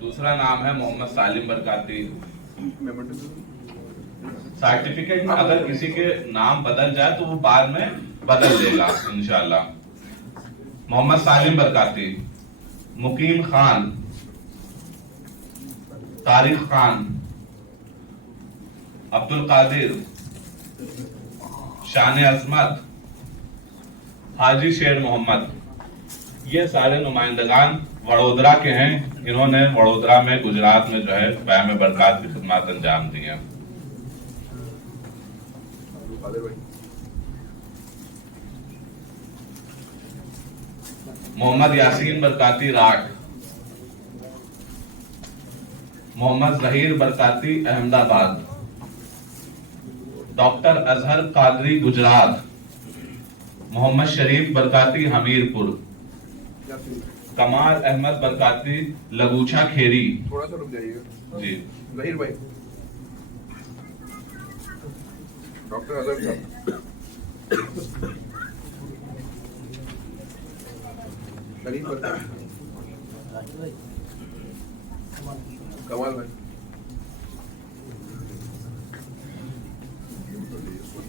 दूसरा नाम है मोहम्मद सालिम बरकाती। सर्टिफिकेट में अगर किसी के नाम बदल जाए तो वो बाद में बदल देगा इंशाल्लाह। मोहम्मद सालिम बरकाती, मुकीम खान, तारिक खान, अब्दुल कादिर, शान अजमत, हाजी शेर मोहम्मद, ये सारे नुमाइंदगान वडोदरा के हैं। इन्होंने वडोदरा में गुजरात में जो है क़याम बरक़ात की खिदमत अंजाम दी है। मोहम्मद यासीन बरकाती राठ, मोहम्मद जहीर बरकाती अहमदाबाद, डॉक्टर अजहर कादरी गुजरात, मोहम्मद शरीफ बरकाती हमीरपुर, कमाल अहमद बरकाती लगूछा खेरी। थोड़ा सा रुक जाइएगा जी जहीर भाई, डॉक्टर अजहर साहब, शरीफ बरकाती, कमाल भाई,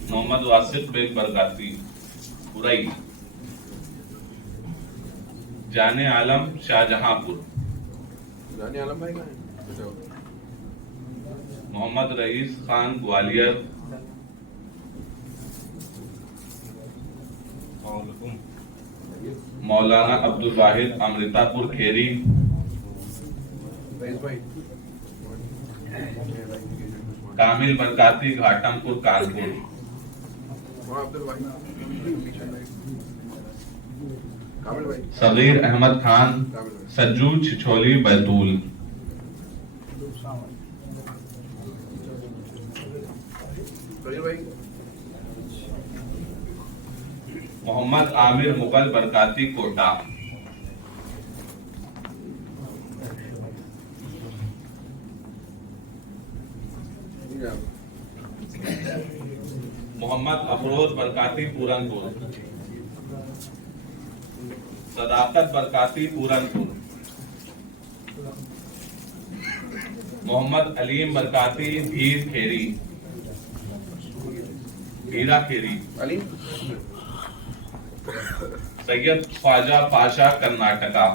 मोहम्मद वासिफ बेग बरकाती बुरई, जाने आलम शाहजहांपुर, जाने आलम भाई कहाँ है? मोहम्मद रईस खान ग्वालियर, मौलाना अब्दुल वाहिद अमृतापुर खेरी, रईस भाई, कामिल बरकाती घाटमपुर कानपुर, वहाँ अब्दुल भाई, कामिल भाई, सगीर अहमद खान कामिल भाई, सज्जू छिछोली बैतूल, रईस भाई, मोहम्मद आमिर मुगल बरकाती कोटा, मोहम्मद अफरोज बरकाती पूरनपुर, सदाकत बरकाती पूरनपुर, मोहम्मद अलीम बरकाती भीर खेरी, भीरा खेरी, अली, सैयद ख्वाजा पाशा कर्नाटका,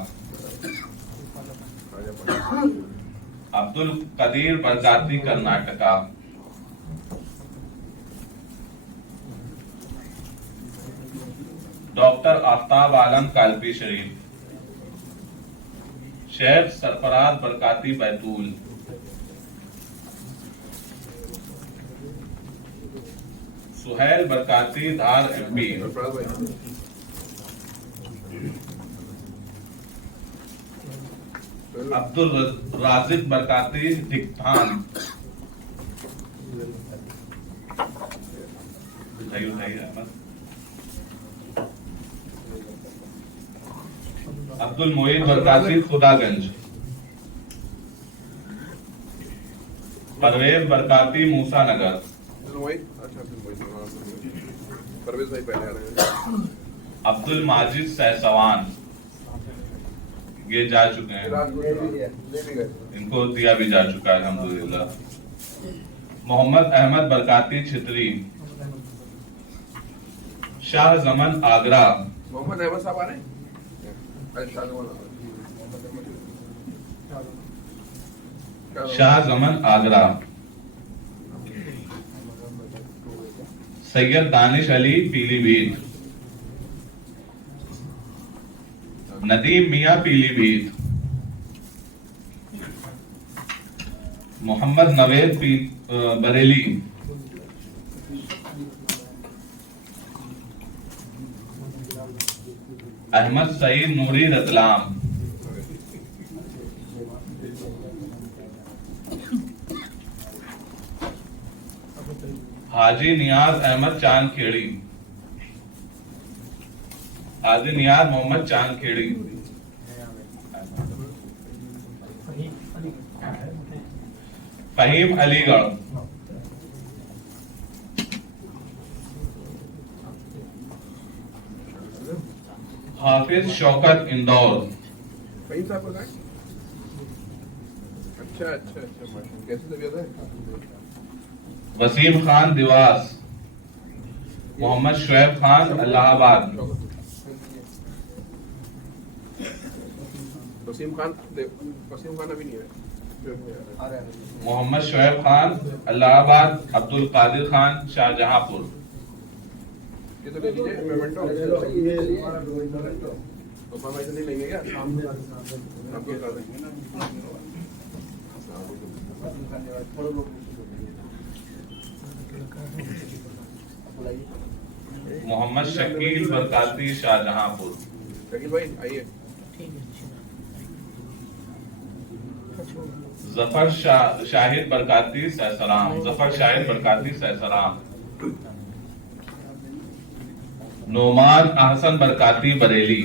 अब्दुल कदीर बरकाती कर्नाटका, डॉक्टर आफ्ताब आलम कालपी शरीफ, शेख सरफराज बरकाती बैतूल, सुहैल बरकाती धार एमपी, सरफराज भाई, अब्दुल राजिक बरकाती दिग्धान, अब्दुल मोईन बरकाती खुदागंज, परवेज बरकाती मूसा नगर, परवेज भाई पहले आ रहे हैं, अब्दुल माजिद सहसवान, ये जा चुके हैं, इनको दिया भी जा चुका है अल्हम्दुलिल्लाह। मोहम्मद अहमद बरकाती छितरी, शाह जमन आगरा, मोहम्मद अहमद साहब आ रहे हैं? शाह जमन आगरा, सैयद दानिश अली पीलीभीत, नदीम मियां पीलीभीत, मोहम्मद नवेद बरेली, अहमद सईद नूरी रतलाम, हाजी नियाज अहमद चांदखेड़ी, हाजी नियाज मोहम्मद चांदखेड़ी, फहीम अलीगढ़, हाफिज शौकत इंदौर, फहीम साहब को अच्छा अच्छा अच्छा माशाल्लाह। कैसी तबीयत है? वसीम खान दिवास, मोहम्मद शुएब खान इलाहाबाद, वसीम खान अभी नहीं है। मोहम्मद शुएब खान इलाहाबाद, अब्दुल कादिर खान शाहजहांपुर। ये तो ले लीजिए मेमेंटो। तो भाई से नहीं लेंगे क्या? आपके कर देंगे ना। मोहम्मद शकील बरकाती शाहजहांपुर। शकील भाई आइए। जफर शाहिद बरकाती सैसराम, जफर शाहिद बरकाती सैसराम। नोमान अहसन बरकाती बरेली।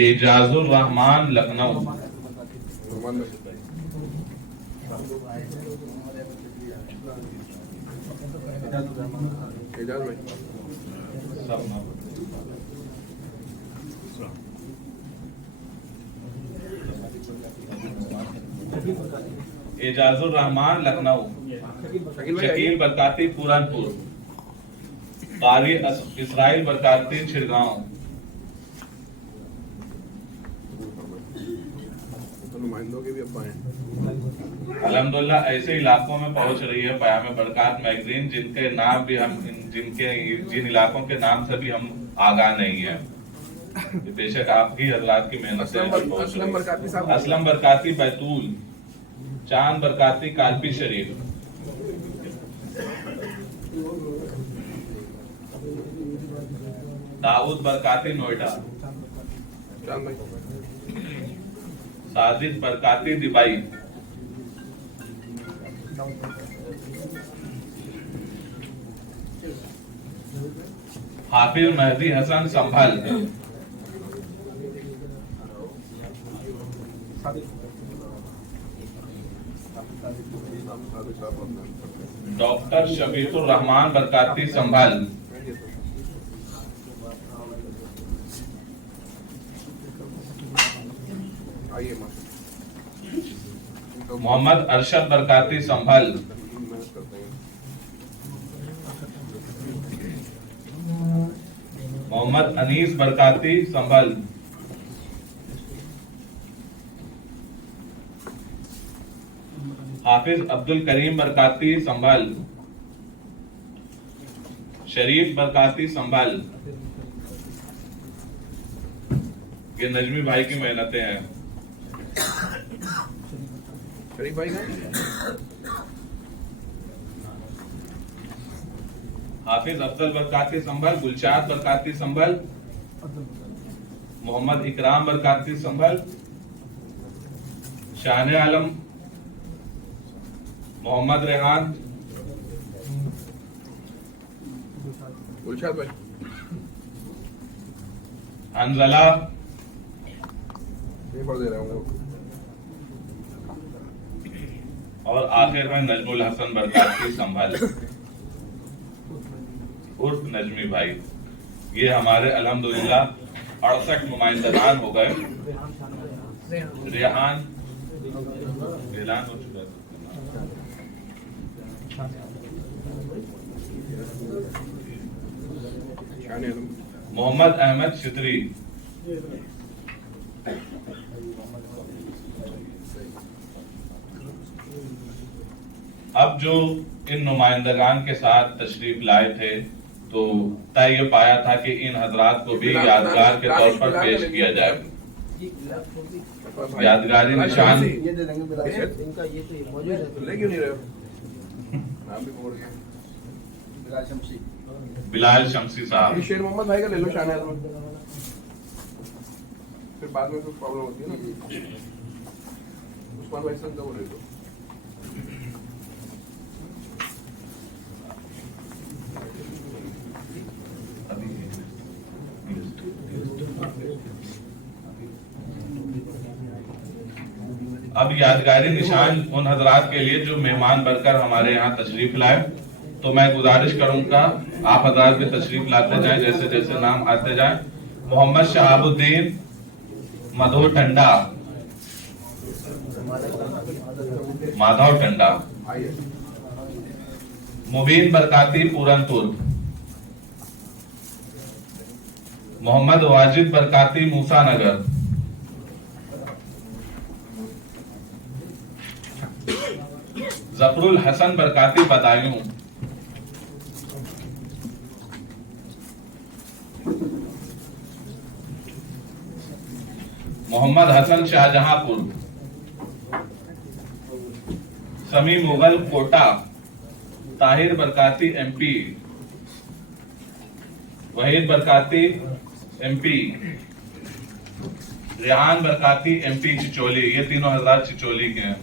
एजाजुर रहमान लखनऊ। एजाज भाई एजाजुर रहमान लखनऊ। शकील बरकाती पूरनपुर। कारी इसराइल बरकाती छिड़गांव। नुमाइंदों के भी अब आए। अल्हम्दुलिल्लाह ऐसे इलाकों में पहुंच रही है पयाम बरकात मैगजीन जिनके नाम भी हम जिन इलाकों के नाम से भी हम आगाह नहीं है। बेशक आपकी हजरात की मेहनत से असलम बरकाती बैतूल, चांद बरकाती कालपी शरीफ, दाऊद बरकाती नोएडा, साजिद बरकाती दुबई, हाफिज मेहदी हसन संभल, डॉक्टर शबीतुर रहमान बरकाती संभल, मोहम्मद अरशद बरकाती संभल, मोहम्मद अनीस बरकाती संभल, हाफिज अब्दुल करीम बरकाती संभल, शरीफ बरकाती संभल। ये नजमी भाई की मेहनतें हैं। शरीफ भाई का हाफिज अफजल बरकाती संभल, गुलशाद बरकाती संभल, मोहम्मद इकराम बरकाती संभल, शान आलम, मोहम्मद रेहान, गुलशाद भाई, हंजला, ये पढ़ दे रहा हूँ। और आखिर में नजमुल हसन बरकाती संभल उर्फ नजमी भाई। ये हमारे अल्हम्दुलिल्लाह 68 नुमाइंदगान हो गए। रेहान ऐलान हो चुका है। मोहम्मद अहमद शितरी, अब जो इन नुमाइंदगान के साथ तशरीफ लाए थे तो तय ये पाया था कि इन हजरात को भी यादगार के तौर पर पेश किया जाए। यादगारी निशान ले क्यों नहीं रहे हो? नाम भी बोल गया। बिलाल शमसी साहब। ये शेर मोहम्मद भाई का ले लो शान आलम। फिर बाद में कुछ प्रॉब्लम होती है ना। उस्मान भाई से तो ले लो। अब यादगारी निशान उन हजरात के लिए जो मेहमान बनकर हमारे यहाँ तशरीफ लाए, तो मैं गुजारिश करूंगा आप हजरात भी तशरीफ लाते जाएं, जैसे जैसे नाम आते जाएं। मोहम्मद शहाबुद्दीन, मधु टंडा, माधव टंडा, आइए। मुबीन Barkati Puranpur, Mohammad Wajid Barkati Musanagar, Zafarul Hasan Barkati Badaun, Mohammad Hasan Shahjahanpur, Sami Mughal Kota, Tahir Barkati MP, Waheed Barkati MP, Rihan Barkati MP Chicholi, ये तीनों हजरात चिचोली के हैं।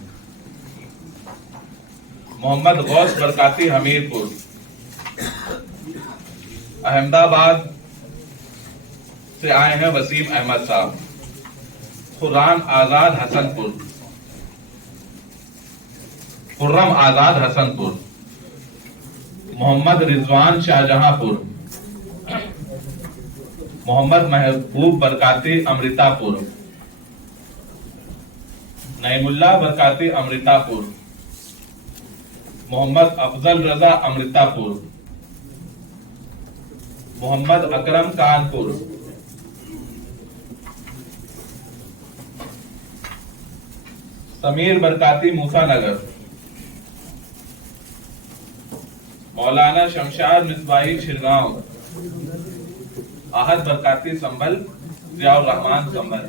मोहम्मद गौस बरकाती हमीरपुर, अहमदाबाद से आए हैं वसीम अहमद साहब, खुर्राम आजाद हसनपुर, खुर्रम आजाद हसनपुर, मोहम्मद रिजवान शाहजहांपुर, मोहम्मद महबूब बरकाती अमृतापुर, नईमुल्ला बरकाती अमृतापुर, मोहम्मद अफजल रजा अमृतापुर, मोहम्मद अकरम कानपुर, समीर बरकाती मूसानगर, मौलाना शमशाद मिसबाही शिरगांव, आहद बरकाती संभल, जियाउर रहमान संभल।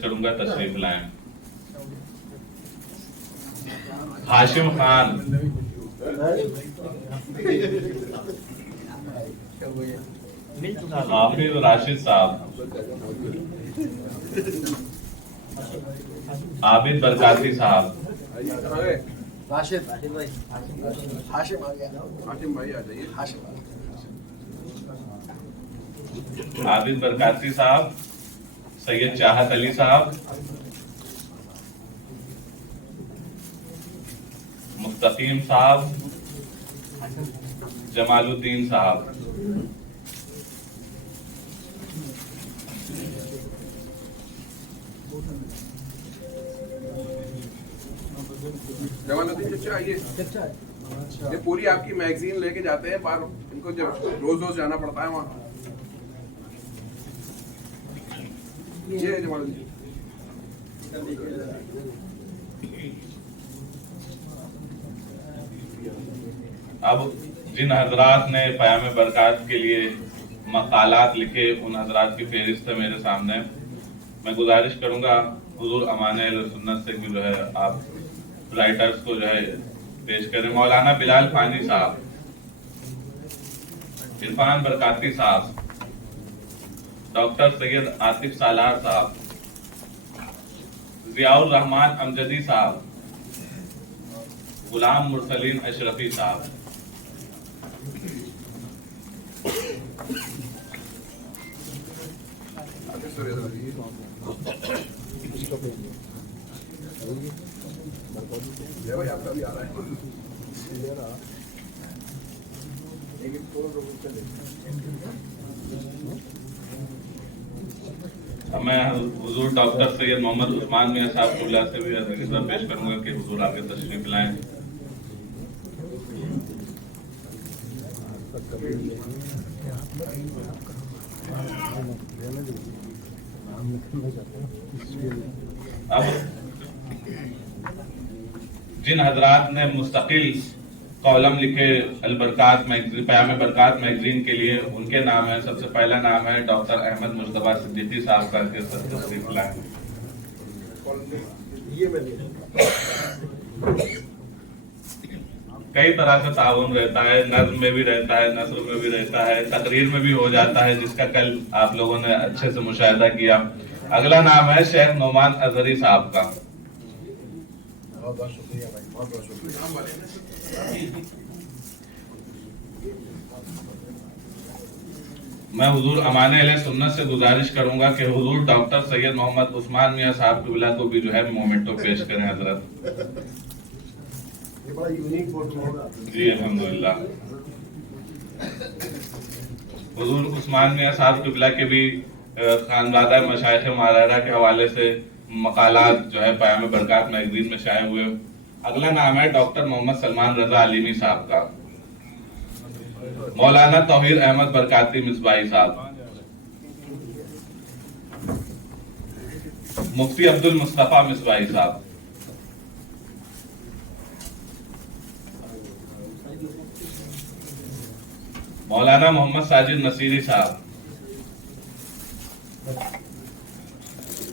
करूंगा तशरीफ लाएं। हाशिम खान, हाफिज राशिद साहब, आबिद बरकाती साहब, राशिद भाई, हाशिम आ गया, हाशिम भाई आ जाइए, हाशिम आबिद बरकाती साहब, सैयद चाहत अली साहब, मुस्तकीम साहब, जमालुद्दीन साहब। जमालुद्दीन चचा आइए। ये पूरी आपकी मैगजीन लेके जाते हैं बाहर, इनको जब रोज रोज जाना पड़ता है वहाँ। ये है जमालुद्दीन। अब जिन हजरात ने पयाम बरकत के लिए मकालात लिखे, उन हजरात की फहरिस्त है मेरे सामने। मैं गुजारिश करूंगा हुजूर अमाने सुन्नत से कि जो है आप राइटर्स को जो है पेश करें। मौलाना बिलाल फानी साहब, इरफान बरकाती साहब, डॉक्टर सैयद आतिफ सालार साहब, जियाउर रहमान अमजदी साहब, गुलाम मुरसलीन अशरफी साहब। भाई आपका भी आ रहा है। मैं हुजूर डॉक्टर सैयद मोहम्मद उस्मान मियां साहब से भी अर्ज़ पेश करूंगा कि हुजूर आगे तशरीफ लाएं। अब जिन हजरात ने मुस्तकिल कॉलम लिखे अलबरकात मैगजीन, पयाम बरकात मैगजीन के लिए, उनके नाम है। सबसे पहला नाम है डॉक्टर अहमद मुस्तफा सिद्दीकी साहब का, के तशरीफ लाएं। कई तरह से ताउन रहता है, नज्म में भी रहता है, नस्र में भी रहता है, तकरीर में भी हो जाता है, जिसका कल आप लोगों ने अच्छे से मुशाहिदा किया। अगला नाम है शेख नोमान अजहरी साहब का। बहुत बहुत शुक्रिया भाई, बहुत बहुत शुक्रिया। मैं हुजूर अमान अहले सुन्नत से गुजारिश करूंगा कि हुजूर डॉक्टर सैयद मोहम्मद उस्मान मियां साहब क़िबला को भी जो है मोमेंटो पेश करें हजरत। ये बड़ा यूनिक फोटो होगा जी अल्हम्दुलिल्लाह। हुजूर उस्मान मियां साहब क़िबला के भी खानजादा मशाइख मारारा के हवाले से मकालात जो है पयाम बरकात मैगजीन में शाये हुए। अगला नाम है डॉक्टर मोहम्मद सलमान रजा अलीमी साहब का। मौलाना तौहीर अहमद बरकाती मिसबाही साहब। मुफ्ती अब्दुल मुस्तफा मिसबाही साहब। मौलाना मोहम्मद साजिद नसीरी साहब।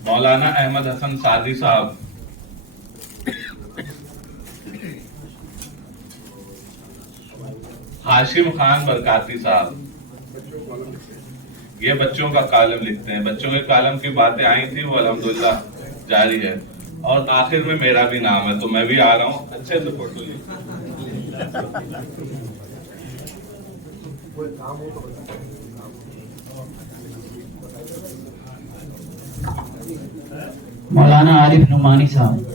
मौलाना अहमद हसन सादी साहब। हाशिम खान बरकाती साहब। ये बच्चों का कालम लिखते हैं, बच्चों के कालम की बातें आई थी वो अल्हम्दुलिल्लाह जारी है। और आखिर में मेरा भी नाम है, तो मैं भी आ रहा हूँ। अच्छे से फोटो ली। मौलाना आरिफ नुमानी साहब।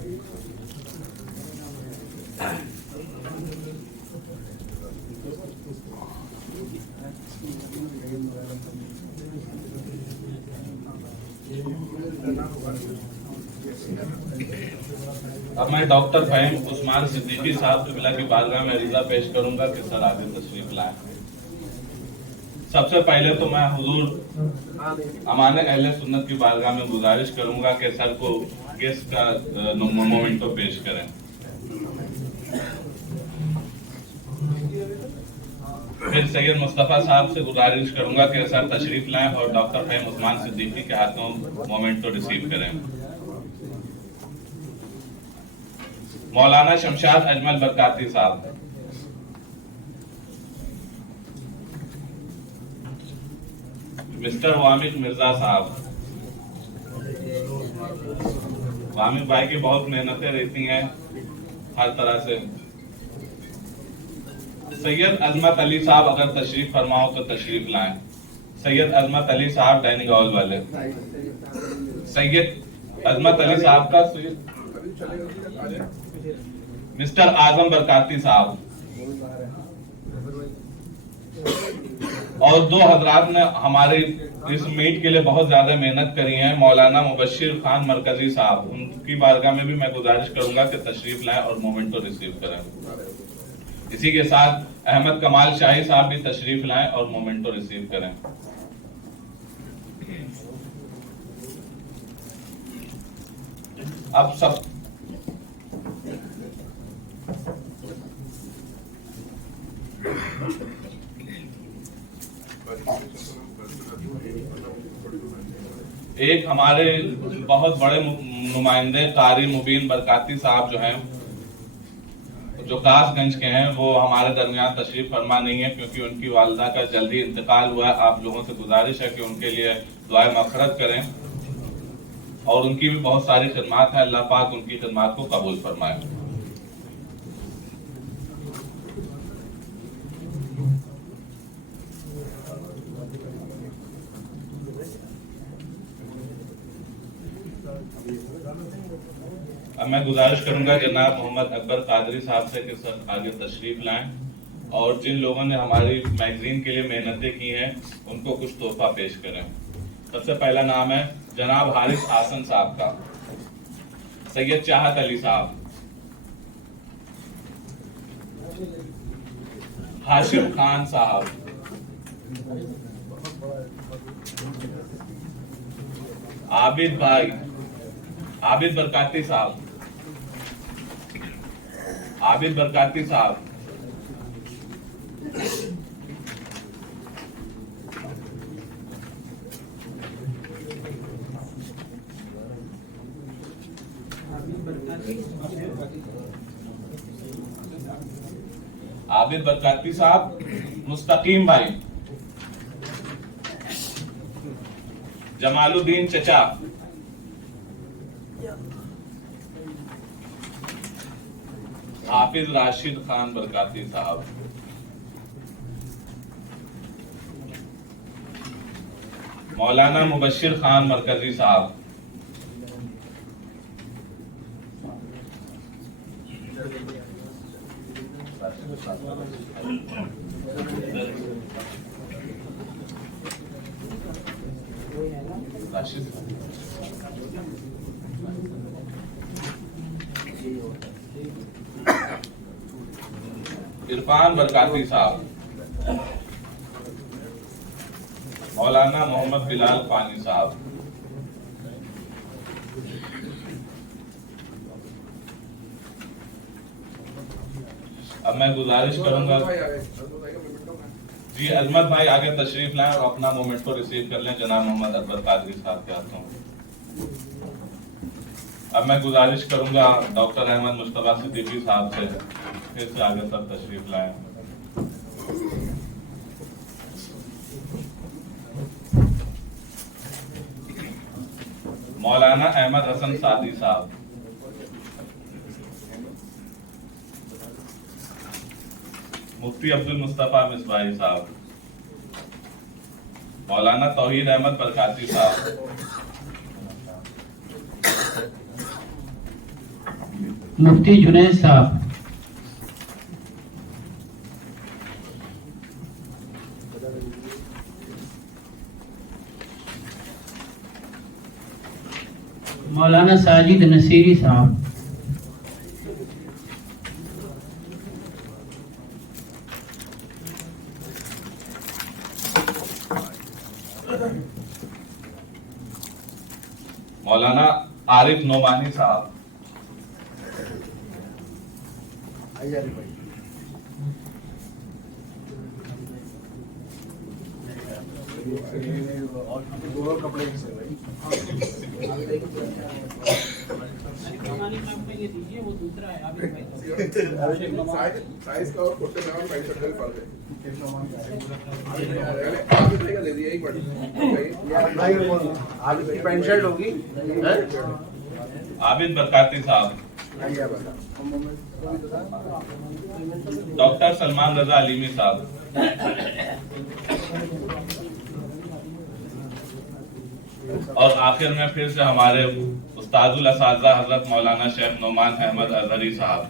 अब मैं डॉक्टर फहीम उस्मान सिद्दीकी साहब क़िबला की बारगाह में रिजा पेश करूंगा कि सर आगे तशरीफ लाएं। सबसे पहले तो मैं हुजूर अमान अहले सुन्नत की बारगाह में गुजारिश करूंगा कि सर को गेस्ट का मोमेंटो पेश करें। फिर सैयद मुस्तफा साहब से गुजारिश करूंगा कि सर तशरीफ लाएं और डॉक्टर फहीम उस्मान सिद्दीकी के हाथों मोमेंटो रिसीव करें। मौलाना शमशाद अजमल बरकाती साहब। मिस्टर वामिद मिर्जा साहब। वामिद भाई की बहुत मेहनतें रहती हैं हर तरह से। सैयद अजमत अली साहब अगर तशरीफ फरमाओ तो तशरीफ लाएं। सैयद अजमत अली साहब डाइनिंग हॉल वाले। सैयद अजमत अली साहब का मिस्टर आजम बरकाती साहब। और दो हजरात ने हमारे इस मीट के लिए बहुत ज्यादा मेहनत करी है, मौलाना मुबश्शिर खान मरकजी साहब। उनकी बारगाह में भी मैं गुजारिश करूंगा कि तशरीफ लाएं और मोमेंटो रिसीव करें। इसी के साथ अहमद कमाल शाही साहब भी तशरीफ लाएं और मोमेंटो रिसीव करें। अब सब एक हमारे बहुत बड़े नुमाइंदे कारी मुबीन बरकाती साहब जो हैं, जो कासगंज के हैं, वो हमारे दरमियान तशरीफ फरमा नहीं है क्योंकि उनकी वालिदा का जल्दी इंतकाल हुआ है। आप लोगों से गुजारिश है कि उनके लिए दुआ मग़फ़िरत करें और उनकी भी बहुत सारी खिदमत है। अल्लाह पाक उनकी खिदमत को कबूल फरमाए। अब मैं गुजारिश करूंगा जनाब मोहम्मद अकबर कादरी साहब से कि सर आगे तशरीफ लाएं और जिन लोगों ने हमारी मैगजीन के लिए मेहनतें की हैं उनको कुछ तोहफा पेश करें। सबसे पहला नाम है जनाब हारिस आसन साहब का। सैयद चाहत अली साहब। हाशिम खान साहब। आबिद भाई, आबिद बरकाती साहब। आबिद बरकाती साहब। आबिद बरकाती साहब, मुस्तकीम भाई, जमालुद्दीन चचा, हाफिज राशिद खान बरकाती साहब, मौलाना मुबशिर खान मरकजी साहब, इरफान बरकाती साहब, मौलाना मोहम्मद बिलाल पानी साहब, अब मैं गुजारिश करूंगा जी अजमत भाई आगे तशरीफ लाएं और अपना मोमेंटो रिसीव कर लें जनाब मोहम्मद अकबर कादरी साहब के हाथों। अब मैं गुजारिश करूंगा डॉक्टर अहमद मुश्तबा सिद्दीकी साहब से फिर से आगे तक तशरीफ लाएं। मौलाना अहमद हसन सादी साहब, मुफ्ती अब्दुल मुस्तफा मिसबाही साहब, मौलाना तौहीद अहमद बरकाती साहब, मुफ्ती जुनैद साहब, मौलाना साजिद नसीरी साहब, मौलाना आरिफ नोमानी साहब, साइज का और कुर्ते में पैंट शर्ट का फर्क है। ले दिया एक मिनट आज पैंट शर्ट होगी। आबिद बरकाती साहब, डॉक्टर सलमान रजा अलीमी साहब, और आखिर में फिर से हमारे उस्तादुल असातिज़ा हजरत मौलाना शेख नोमान अहमद अजहरी साहब।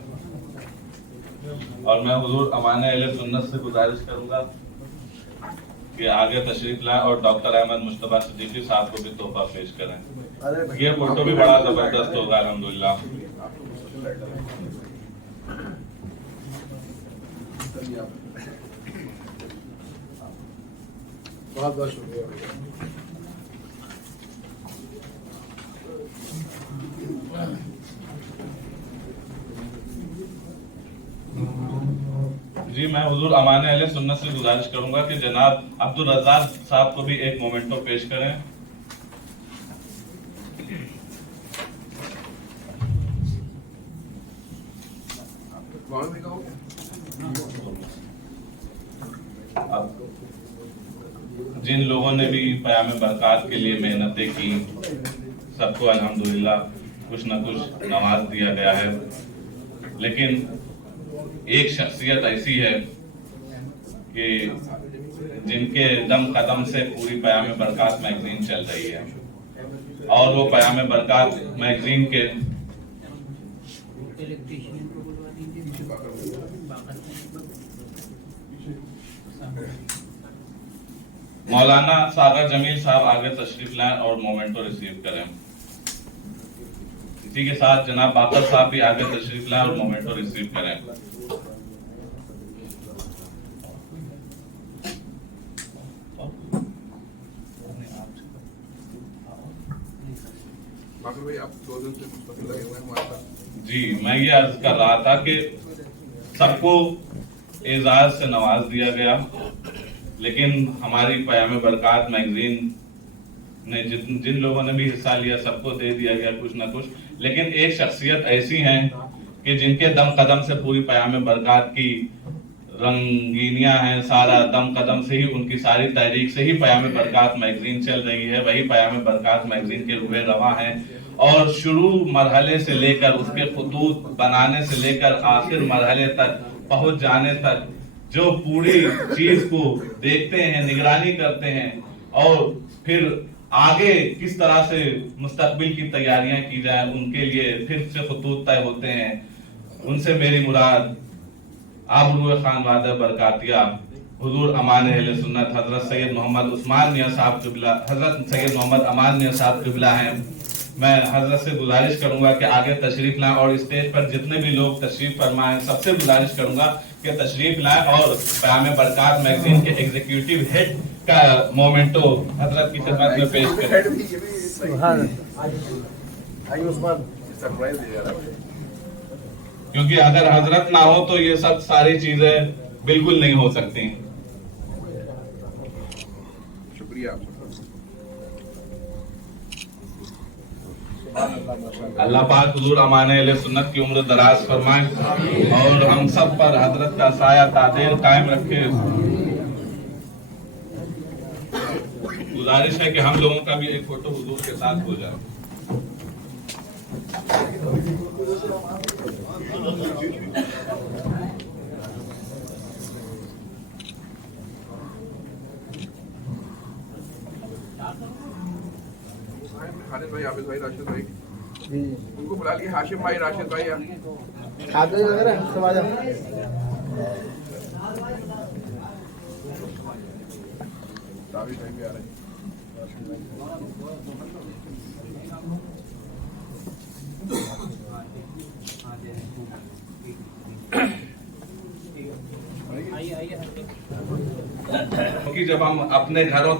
और मैं हुजूर अमाने अहले सुन्नत से गुजारिश करूंगा कि आगे तशरीफ लाएं और डॉक्टर अहमद मुश्तबा सिद्दीकी साहब को भी तोहफा पेश करें। ये फोटो भी बड़ा जबरदस्त होगा अल्हम्दुलिल्लाह। बहुत बहुत शुक्रिया। जी मैं हुजूर अमाने अहले सुन्नत से गुजारिश करूंगा कि जनाब अब्दुल रज़ाक साहब को भी एक मोमेंटो पेश करें। अब जिन लोगों ने भी क़याम बरक़ात के लिए मेहनतें की सबको अल्हम्दुलिल्लाह कुछ न कुछ नवाज दिया गया है, लेकिन एक शख्सियत ऐसी है कि जिनके दम कदम से पूरी क़याम बरक़ात मैगजीन चल रही है, और वो क़याम बरक़ात मैगजीन के मौलाना सागर जमील साहब आगे तशरीफ लाएं और मोमेंटो रिसीव करें। इसी के साथ जनाब बाकर साहब भी आगे तशरीफ लाएं और मोमेंटो रिसीव करें। जी मैं ये अर्ज कर रहा था कि सबको एजाज से नवाज दिया गया, लेकिन हमारी क़याम बरक़ात मैगजीन ने जिन लोगों ने भी हिस्सा लिया सबको दे दिया गया कुछ ना कुछ, लेकिन एक शख्सियत ऐसी हैं कि जिनके दम कदम से पूरी क़याम बरक़ात की रंगीनियां हैं, सारा दम कदम से ही उनकी सारी तहरीक से ही पयामे बरक़ात मैगजीन चल रही है। वही पयामे बरक़ात मैगजीन के रुए रवा हैं और शुरू मरहले से लेकर उसके खुतूत बनाने से लेकर आखिर मरहले तक पहुंच जाने तक जो पूरी चीज को देखते हैं, निगरानी करते हैं और फिर आगे किस तरह से मुस्तकबिल की तैयारियां की जाए उनके लिए फिर से खुतूत तय होते हैं। उनसे मेरी मुराद आबरूए खान वादा बरकातिया हुजूर अमान अहले सुन्नत हजरत सैयद मोहम्मद उस्मान मियां साहब क़िबला, हजरत सैयद मोहम्मद अमान मियां साहब क़िबला हैं। मैं हजरत से गुजारिश करूंगा कि आगे तशरीफ लाएं और स्टेज पर जितने भी लोग तशरीफ फरमाएं सबसे गुजारिश करूंगा कि तशरीफ लाएं और पयामे बरक़ात मैगजीन के एग्जीक्यूटिव हेड का मोमेंटो हजरत की खिदमत में पेश करें। सरप्राइज दे रहा है। क्योंकि अगर हजरत ना हो तो ये सब सारी चीजें बिल्कुल नहीं हो सकती। शुक्रिया। अल्लाह पाक हुजूर अमाने अहले सुन्नत की उम्र दराज फरमाए और हम सब पर हजरत का साया तादेर कायम रखे। गुजारिश है कि हम लोगों का भी एक फोटो हुजूर के साथ हो जाए। खालिद भाई, हाफिज भाई, राशिद भाई, उनको बुला लिए। हाशिम भाई, राशिद भाई, दावी भाई भी आ रहे हैं। क्योंकि जब हम अपने घरों